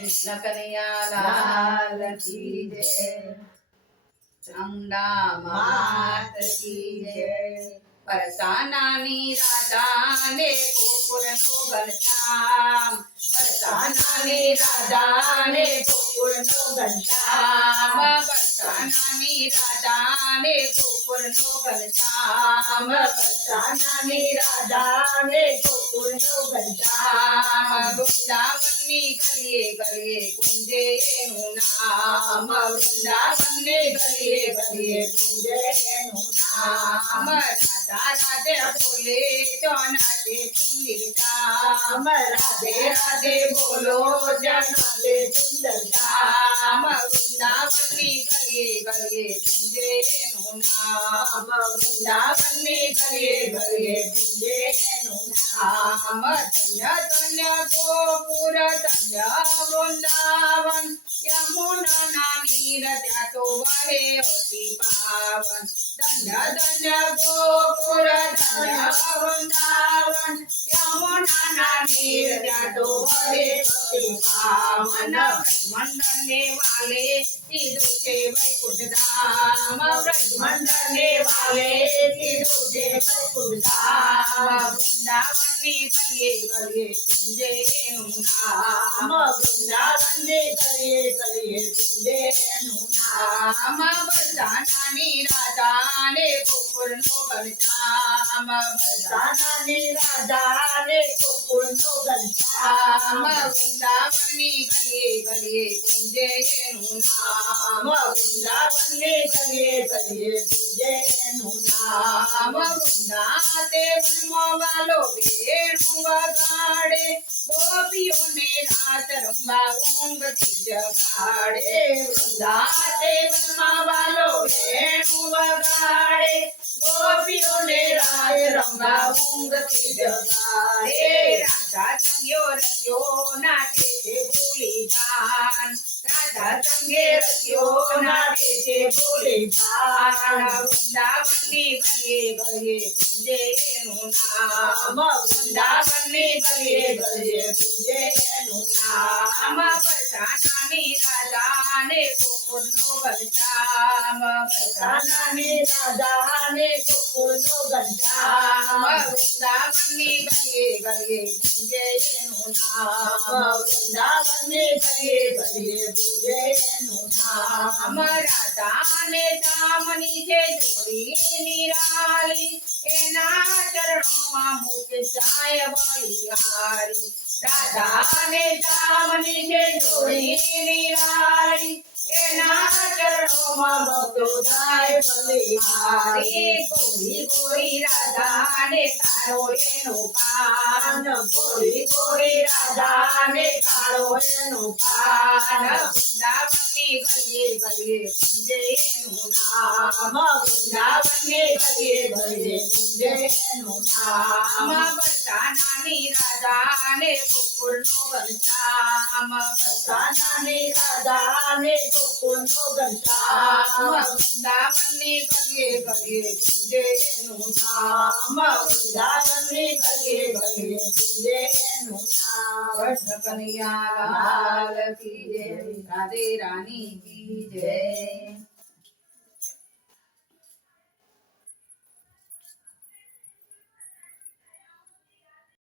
कृष्ण कन्हैया लाल की जय। चामुंडा मात की जय। परसानानी राधा ने गोकुल नो घनश्याम। परसानानी राधा ने गोकुल नो घनश्याम। परसानानी राधा ने गोकुल नो घनश्याम। परसानानी राधा ने गोकुल नो घनश्याम। वृंदावनी गलिए गलिए गुंजे एनु नाम। वृंदावनी गलिए गलिए गुंजे एनु नाम। राधा राधे बोले तो नाचे सुंदर श्याम। राधे राधे बोलो जनाते सुंदर श्याम। वृंदावनी गलिए गलिए गुंजे एनु नाम। वृंदावनी गलिए गलिए गुंजे एनु नाम। धन्य धन्य गोपुर धन्य वृंदावन। यमुना नानी त्या तो वहे अति पावन। धन्य धन्य गोपुर धन्य वृंदावन। यमुना नानी त्या तो वहे अति पावन। ब्रह्मंडने वाले सिद्धू के वैकुंठ धाम। ब्रह्मंडने वाले सिद्धू के वैकुंठ धाम। वृंदावनी गलिए गलिए गुंजे एनु नाम। वृंदावनी गलिए गलिए गुंजे एनु नाम। बरसानानी राधा ने गोकुल नो घनश्याम। बरसानानी राधा ने गोकुल नो घनश्याम। वृंदावनी गलिए गलिए गुंजे एनु नाम। वृंदावनी गलिए गलिए गुंजे एनु नाम। वृंदाते वालो वेणु वगाड़े। गोपियों ने रात रंबा ऊंग जगाड़े। वृंदाते वालो वेणु वगाड़े। गोपियों ने रात रंबा ऊंग जगाड़े। राधा संग्यो रस्यो नाचे थे भोली भान। राधा संगे रस्यो नाचे थे भोली भान। वृंदावनी गलिए गलिए गुंजे एनु नाम। वृंदावनी गलिए गलिए गुंजे एनु नाम। बरसानानी राधा ने गोकुल नो घनश्याम। बरसानानी राधा ने गोकुल नो घनश्याम। वृंदावनी गलिए गलिए गुंजे एनु नाम। वृंदावनी गलिए गलिए गुंजे एनु नाम। राधा ने दामनी से जोड़ी निराली। एना चरणों में मुख जाय बलिहारी। राधा ने दामनी से जोड़ी निराली। एना चरणों में भक्तो जाय बलिहारी। गोरी गोरी राधा ने तारो एनो कान। गोरी गोरी राधा ने तारो एनो कान। वृंदावनी गलिए गलिए गुंजे एनु नाम। वृंदावनी गलिए गलिए गुंजे एनु नाम। बरसानानी राधा ने गोकुल नो घनश्याम। बरसानानी राधा ने गोकुल नो घनश्याम। वृंदावनी गलिए गलिए गुंजे एनु नाम। वृंदावनी गलिए गलिए गुंजे एनु नाम। कृष्ण कन्हैया लाल की जय। राधे रानी की जय।